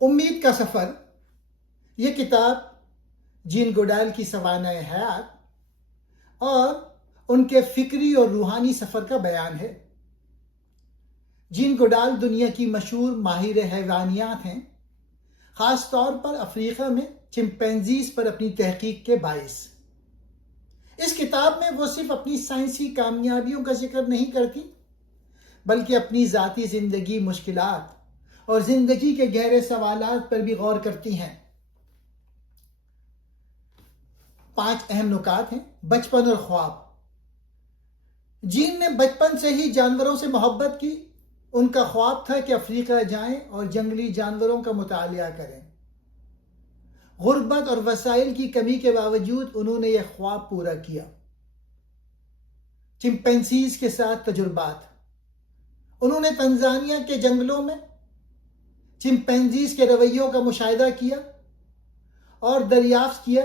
امید کا سفر، یہ کتاب جین گوڈال کی سوانح حیات اور ان کے فکری اور روحانی سفر کا بیان ہے۔ جین گوڈال دنیا کی مشہور ماہر حیوانیات ہیں، خاص طور پر افریقہ میں چمپینزیز پر اپنی تحقیق کے باعث۔ اس کتاب میں وہ صرف اپنی سائنسی کامیابیوں کا ذکر نہیں کرتی، بلکہ اپنی ذاتی زندگی، مشکلات اور زندگی کے گہرے سوالات پر بھی غور کرتی ہیں۔ 5 اہم نکات ہیں۔ بچپن اور خواب۔ جین نے بچپن سے ہی جانوروں سے محبت کی۔ ان کا خواب تھا کہ افریقہ جائیں اور جنگلی جانوروں کا مطالعہ کریں۔ غربت اور وسائل کی کمی کے باوجود انہوں نے یہ خواب پورا کیا۔ چمپینزیز کے ساتھ تجربات۔ انہوں نے تنزانیہ کے جنگلوں میں چمپینزیز کے رویوں کا مشاہدہ کیا اور دریافت کیا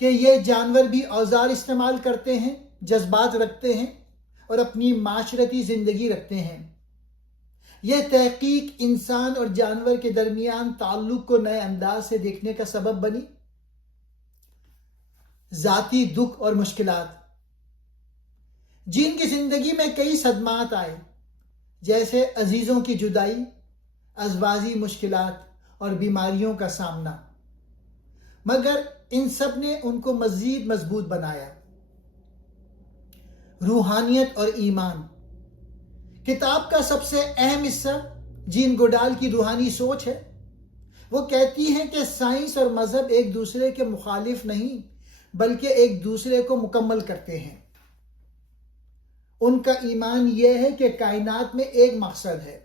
کہ یہ جانور بھی اوزار استعمال کرتے ہیں، جذبات رکھتے ہیں اور اپنی معاشرتی زندگی رکھتے ہیں۔ یہ تحقیق انسان اور جانور کے درمیان تعلق کو نئے انداز سے دیکھنے کا سبب بنی۔ ذاتی دکھ اور مشکلات۔ جین کی زندگی میں کئی صدمات آئے، جیسے عزیزوں کی جدائی، ازواجی مشکلات اور بیماریوں کا سامنا، مگر ان سب نے ان کو مزید مضبوط بنایا۔ روحانیت اور ایمان۔ کتاب کا سب سے اہم حصہ جین گوڈال کی روحانی سوچ ہے۔ وہ کہتی ہیں کہ سائنس اور مذہب ایک دوسرے کے مخالف نہیں، بلکہ ایک دوسرے کو مکمل کرتے ہیں۔ ان کا ایمان یہ ہے کہ کائنات میں ایک مقصد ہے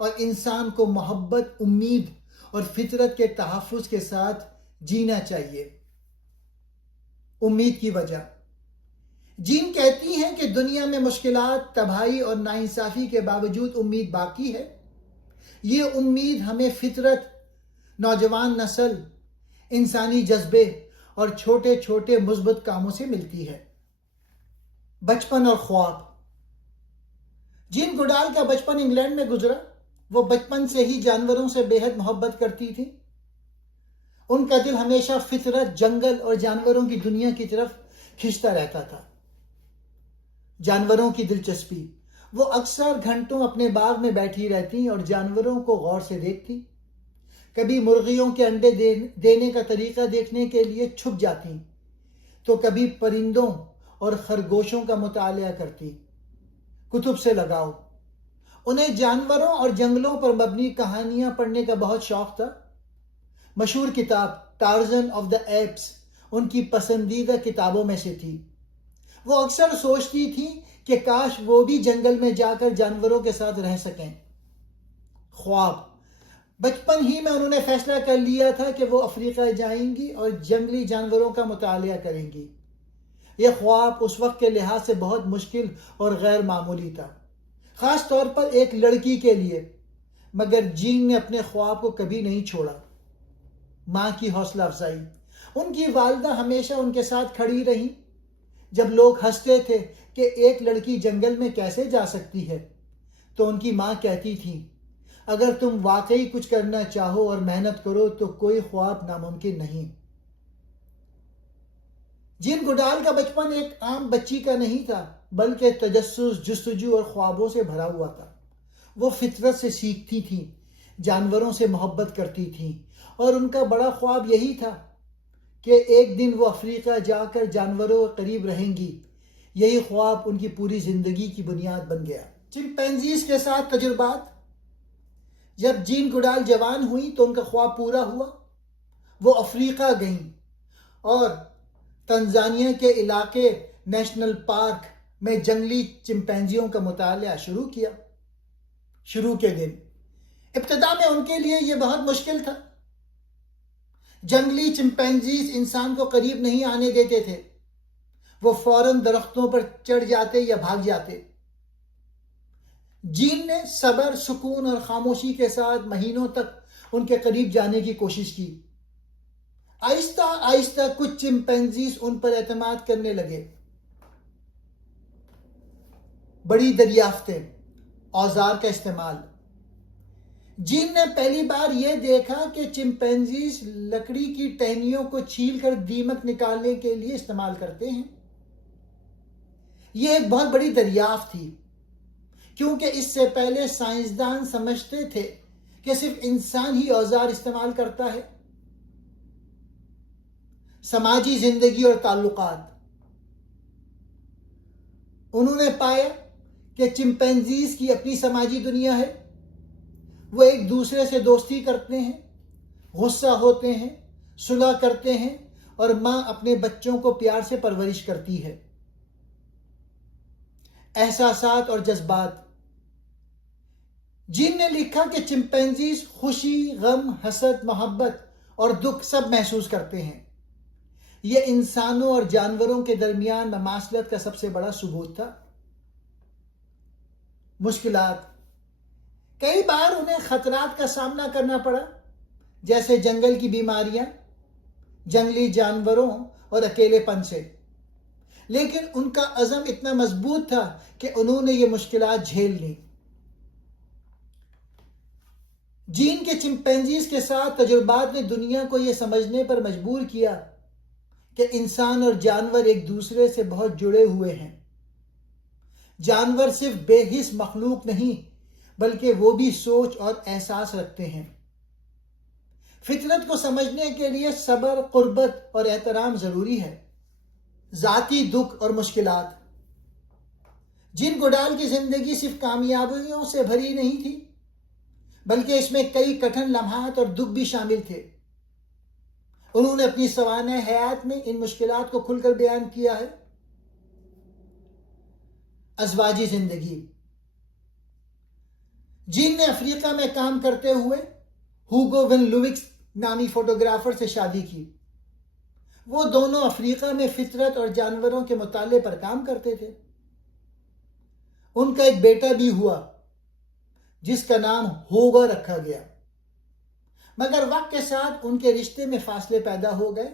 اور انسان کو محبت، امید اور فطرت کے تحفظ کے ساتھ جینا چاہیے۔ امید کی وجہ۔ جین کہتی ہیں کہ دنیا میں مشکلات، تباہی اور ناانصافی کے باوجود امید باقی ہے۔ یہ امید ہمیں فطرت، نوجوان نسل، انسانی جذبے اور چھوٹے چھوٹے مثبت کاموں سے ملتی ہے۔ بچپن اور خواب۔ جین گوڈال کا بچپن انگلینڈ میں گزرا۔ وہ بچپن سے ہی جانوروں سے بے حد محبت کرتی تھی۔ ان کا دل ہمیشہ فطرت، جنگل اور جانوروں کی دنیا کی طرف کھنچتا رہتا تھا۔ جانوروں کی دلچسپی۔ وہ اکثر گھنٹوں اپنے باغ میں بیٹھی رہتی اور جانوروں کو غور سے دیکھتی۔ کبھی مرغیوں کے انڈے دینے کا طریقہ دیکھنے کے لیے چھپ جاتی، تو کبھی پرندوں اور خرگوشوں کا مطالعہ کرتی۔ کتب سے لگاؤ۔ انہیں جانوروں اور جنگلوں پر مبنی کہانیاں پڑھنے کا بہت شوق تھا۔ مشہور کتاب ٹارزن آف دی ایپس ان کی پسندیدہ کتابوں میں سے تھی۔ وہ اکثر سوچتی تھی کہ کاش وہ بھی جنگل میں جا کر جانوروں کے ساتھ رہ سکیں۔ خواب۔ بچپن ہی میں انہوں نے فیصلہ کر لیا تھا کہ وہ افریقہ جائیں گی اور جنگلی جانوروں کا مطالعہ کریں گی۔ یہ خواب اس وقت کے لحاظ سے بہت مشکل اور غیر معمولی تھا، خاص طور پر ایک لڑکی کے لیے، مگر جین نے اپنے خواب کو کبھی نہیں چھوڑا۔ ماں کی حوصلہ افزائی۔ ان کی والدہ ہمیشہ ان کے ساتھ کھڑی رہی۔ جب لوگ ہنستے تھے کہ ایک لڑکی جنگل میں کیسے جا سکتی ہے، تو ان کی ماں کہتی تھی، اگر تم واقعی کچھ کرنا چاہو اور محنت کرو تو کوئی خواب ناممکن نہیں۔ جین گوڈال کا بچپن ایک عام بچی کا نہیں تھا، بلکہ تجسس، جستجو اور خوابوں سے بھرا ہوا تھا۔ وہ فطرت سے سیکھتی تھیں، جانوروں سے محبت کرتی تھیں، اور ان کا بڑا خواب یہی تھا کہ ایک دن وہ افریقہ جا کر جانوروں کے قریب رہیں گی۔ یہی خواب ان کی پوری زندگی کی بنیاد بن گیا۔ چمپینزیز کے ساتھ تجربات۔ جب جین گوڈال جوان ہوئی تو ان کا خواب پورا ہوا۔ وہ افریقہ گئیں اور تنزانیہ کے علاقے نیشنل پارک میں جنگلی چمپینزیوں کا مطالعہ شروع کیا۔ شروع کے دن۔ ابتدا میں ان کے لیے یہ بہت مشکل تھا۔ جنگلی چمپینزیز انسان کو قریب نہیں آنے دیتے تھے۔ وہ فوراً درختوں پر چڑھ جاتے یا بھاگ جاتے۔ جین نے صبر، سکون اور خاموشی کے ساتھ مہینوں تک ان کے قریب جانے کی کوشش کی۔ آہستہ آہستہ کچھ چمپینزیز ان پر اعتماد کرنے لگے۔ بڑی دریافتیں، اوزار کا استعمال۔ جین نے پہلی بار یہ دیکھا کہ چمپینزیز لکڑی کی ٹہنیوں کو چھیل کر دیمک نکالنے کے لیے استعمال کرتے ہیں۔ یہ ایک بہت بڑی دریافت تھی، کیونکہ اس سے پہلے سائنسدان سمجھتے تھے کہ صرف انسان ہی اوزار استعمال کرتا ہے۔ سماجی زندگی اور تعلقات، انہوں نے پایا کہ چمپینزیز کی اپنی سماجی دنیا ہے۔ وہ ایک دوسرے سے دوستی کرتے ہیں، غصہ ہوتے ہیں، صلح کرتے ہیں، اور ماں اپنے بچوں کو پیار سے پرورش کرتی ہے۔ احساسات اور جذبات، جین نے لکھا کہ چمپینزیز خوشی، غم، حسد، محبت اور دکھ سب محسوس کرتے ہیں۔ یہ انسانوں اور جانوروں کے درمیان مماثلت کا سب سے بڑا ثبوت تھا۔ مشکلات، کئی بار انہیں خطرات کا سامنا کرنا پڑا، جیسے جنگل کی بیماریاں، جنگلی جانوروں اور اکیلے پن سے، لیکن ان کا عزم اتنا مضبوط تھا کہ انہوں نے یہ مشکلات جھیل لیں۔ جین کے چمپینزیز کے ساتھ تجربات نے دنیا کو یہ سمجھنے پر مجبور کیا کہ انسان اور جانور ایک دوسرے سے بہت جڑے ہوئے ہیں۔ جانور صرف بے حس مخلوق نہیں، بلکہ وہ بھی سوچ اور احساس رکھتے ہیں۔ فطرت کو سمجھنے کے لیے صبر، قربت اور احترام ضروری ہے۔ ذاتی دکھ اور مشکلات، جین گوڈال کی زندگی صرف کامیابیوں سے بھری نہیں تھی، بلکہ اس میں کئی کٹھن لمحات اور دکھ بھی شامل تھے۔ انہوں نے اپنی سوانح حیات میں ان مشکلات کو کھل کر بیان کیا ہے۔ ازواجی زندگی، جین نے افریقہ میں کام کرتے ہوئے ہوگو ون لوئکس نامی فوٹوگرافر سے شادی کی۔ وہ دونوں افریقہ میں فطرت اور جانوروں کے مطالعے پر کام کرتے تھے۔ ان کا ایک بیٹا بھی ہوا جس کا نام ہوگو رکھا گیا، مگر وقت کے ساتھ ان کے رشتے میں فاصلے پیدا ہو گئے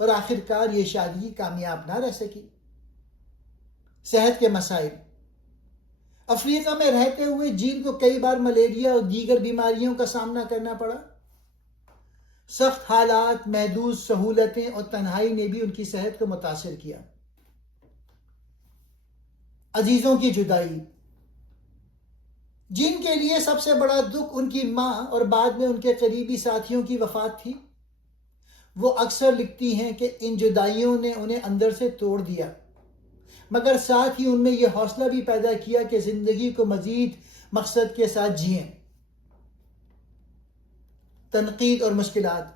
اور آخرکار یہ شادی کامیاب نہ رہ سکی۔ صحت کے مسائل، افریقہ میں رہتے ہوئے جین کو کئی بار ملیریا اور دیگر بیماریوں کا سامنا کرنا پڑا۔ سخت حالات، محدود سہولتیں اور تنہائی نے بھی ان کی صحت کو متاثر کیا۔ عزیزوں کی جدائی، جین کے لیے سب سے بڑا دکھ ان کی ماں اور بعد میں ان کے قریبی ساتھیوں کی وفات تھی۔ وہ اکثر لکھتی ہیں کہ ان جدائیوں نے انہیں اندر سے توڑ دیا، مگر ساتھ ہی ان میں یہ حوصلہ بھی پیدا کیا کہ زندگی کو مزید مقصد کے ساتھ جئیں۔ تنقید اور مشکلات،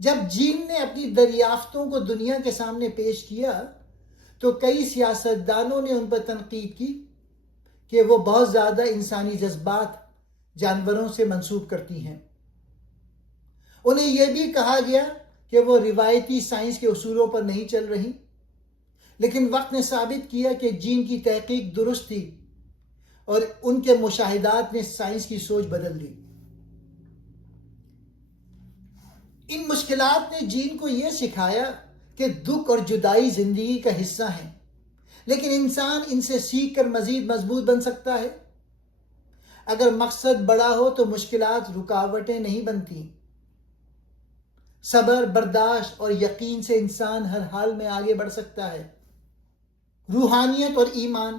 جب جین نے اپنی دریافتوں کو دنیا کے سامنے پیش کیا تو کئی سیاستدانوں نے ان پر تنقید کی کہ وہ بہت زیادہ انسانی جذبات جانوروں سے منسوب کرتی ہیں۔ انہیں یہ بھی کہا گیا کہ وہ روایتی سائنس کے اصولوں پر نہیں چل رہی، لیکن وقت نے ثابت کیا کہ جین کی تحقیق درست تھی اور ان کے مشاہدات نے سائنس کی سوچ بدل دی۔ ان مشکلات نے جین کو یہ سکھایا کہ دکھ اور جدائی زندگی کا حصہ ہیں، لیکن انسان ان سے سیکھ کر مزید مضبوط بن سکتا ہے۔ اگر مقصد بڑا ہو تو مشکلات رکاوٹیں نہیں بنتی۔ صبر، برداشت اور یقین سے انسان ہر حال میں آگے بڑھ سکتا ہے۔ روحانیت اور ایمان،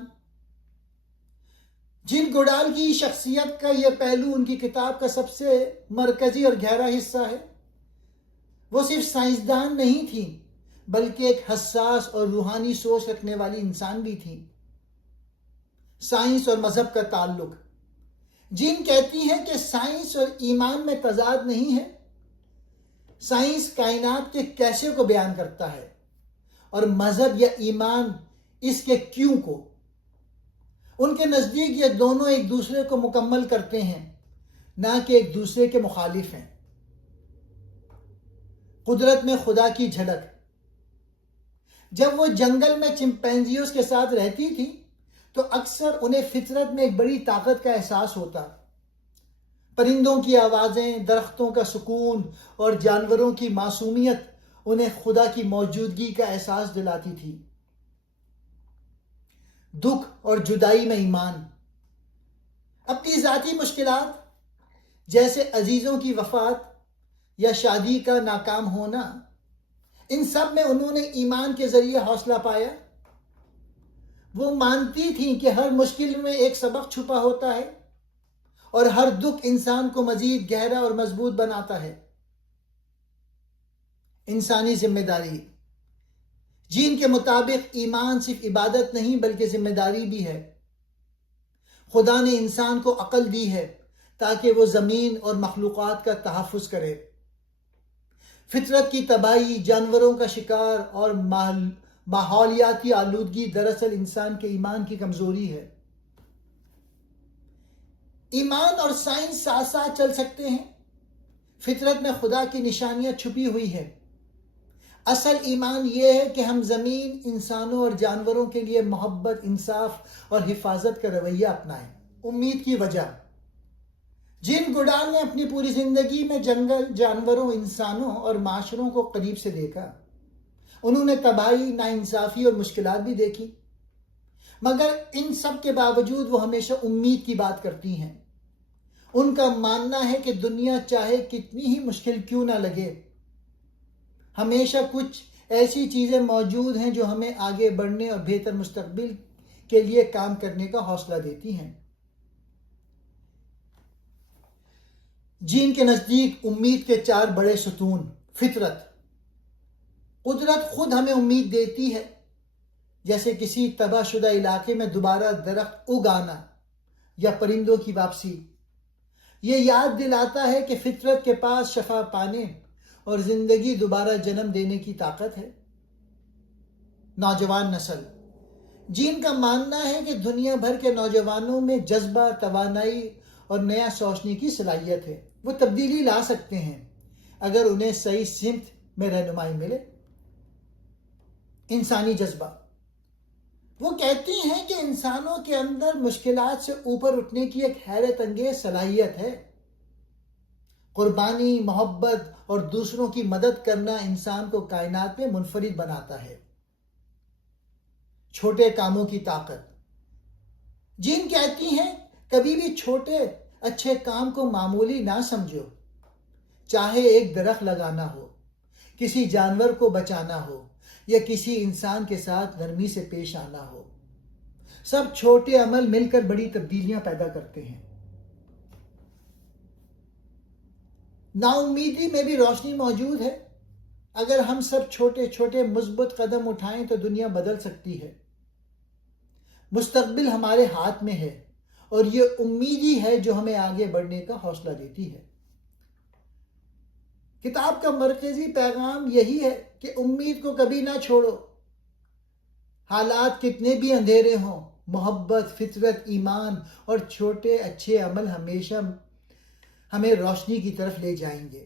جین گوڈال کی شخصیت کا یہ پہلو ان کی کتاب کا سب سے مرکزی اور گہرا حصہ ہے۔ وہ صرف سائنسدان نہیں تھیں، بلکہ ایک حساس اور روحانی سوچ رکھنے والی انسان بھی تھیں۔ سائنس اور مذہب کا تعلق، جین کہتی ہیں کہ سائنس اور ایمان میں تضاد نہیں ہے۔ سائنس کائنات کے کیسے کو بیان کرتا ہے اور مذہب یا ایمان اس کے کیوں کو۔ ان کے نزدیک یہ دونوں ایک دوسرے کو مکمل کرتے ہیں، نہ کہ ایک دوسرے کے مخالف ہیں۔ قدرت میں خدا کی جھلک، جب وہ جنگل میں چمپینزیوں کے ساتھ رہتی تھی تو اکثر انہیں فطرت میں ایک بڑی طاقت کا احساس ہوتا۔ پرندوں کی آوازیں، درختوں کا سکون اور جانوروں کی معصومیت انہیں خدا کی موجودگی کا احساس دلاتی تھی۔ دکھ اور جدائی میں ایمان، اپنی ذاتی مشکلات، جیسے عزیزوں کی وفات یا شادی کا ناکام ہونا، ان سب میں انہوں نے ایمان کے ذریعے حوصلہ پایا۔ وہ مانتی تھیں کہ ہر مشکل میں ایک سبق چھپا ہوتا ہے اور ہر دکھ انسان کو مزید گہرا اور مضبوط بناتا ہے۔ انسانی ذمہ داری، جن کے مطابق ایمان صرف عبادت نہیں بلکہ ذمہ داری بھی ہے۔ خدا نے انسان کو عقل دی ہے تاکہ وہ زمین اور مخلوقات کا تحفظ کرے۔ فطرت کی تباہی، جانوروں کا شکار اور ماحولیاتی آلودگی دراصل انسان کے ایمان کی کمزوری ہے۔ ایمان اور سائنس ساتھ ساتھ چل سکتے ہیں۔ فطرت میں خدا کی نشانیاں چھپی ہوئی ہیں۔ اصل ایمان یہ ہے کہ ہم زمین، انسانوں اور جانوروں کے لیے محبت، انصاف اور حفاظت کا رویہ اپنائیں۔ امید کی وجہ، جن گڈال نے اپنی پوری زندگی میں جنگل، جانوروں، انسانوں اور معاشروں کو قریب سے دیکھا۔ انہوں نے تباہی، ناانصافی اور مشکلات بھی دیکھی، مگر ان سب کے باوجود وہ ہمیشہ امید کی بات کرتی ہیں۔ ان کا ماننا ہے کہ دنیا چاہے کتنی ہی مشکل کیوں نہ لگے، ہمیشہ کچھ ایسی چیزیں موجود ہیں جو ہمیں آگے بڑھنے اور بہتر مستقبل کے لیے کام کرنے کا حوصلہ دیتی ہیں۔ جن کے نزدیک امید کے 4 بڑے ستون۔ فطرت، قدرت خود ہمیں امید دیتی ہے، جیسے کسی تباہ شدہ علاقے میں دوبارہ درخت اگانا یا پرندوں کی واپسی۔ یہ یاد دلاتا ہے کہ فطرت کے پاس شفا پانے اور زندگی دوبارہ جنم دینے کی طاقت ہے۔ نوجوان نسل، جن کا ماننا ہے کہ دنیا بھر کے نوجوانوں میں جذبہ، توانائی اور نیا سوچنے کی صلاحیت ہے۔ وہ تبدیلی لا سکتے ہیں اگر انہیں صحیح سمت میں رہنمائی ملے۔ انسانی جذبہ، وہ کہتی ہیں کہ انسانوں کے اندر مشکلات سے اوپر اٹھنے کی ایک حیرت انگیز صلاحیت ہے۔ قربانی، محبت اور دوسروں کی مدد کرنا انسان کو کائنات میں منفرد بناتا ہے۔ چھوٹے کاموں کی طاقت، جن کہتی ہیں کبھی بھی چھوٹے اچھے کام کو معمولی نہ سمجھو، چاہے ایک درخت لگانا ہو، کسی جانور کو بچانا ہو یا کسی انسان کے ساتھ نرمی سے پیش آنا ہو۔ سب چھوٹے عمل مل کر بڑی تبدیلیاں پیدا کرتے ہیں۔ نا امیدی میں بھی روشنی موجود ہے۔ اگر ہم سب چھوٹے چھوٹے مثبت قدم اٹھائیں تو دنیا بدل سکتی ہے۔ مستقبل ہمارے ہاتھ میں ہے اور یہ امید ہی ہے جو ہمیں آگے بڑھنے کا حوصلہ دیتی ہے۔ کتاب کا مرکزی پیغام یہی ہے کہ امید کو کبھی نہ چھوڑو۔ حالات کتنے بھی اندھیرے ہوں، محبت، فطرت، ایمان اور چھوٹے اچھے عمل ہمیشہ ہمیں روشنی کی طرف لے جائیں گے۔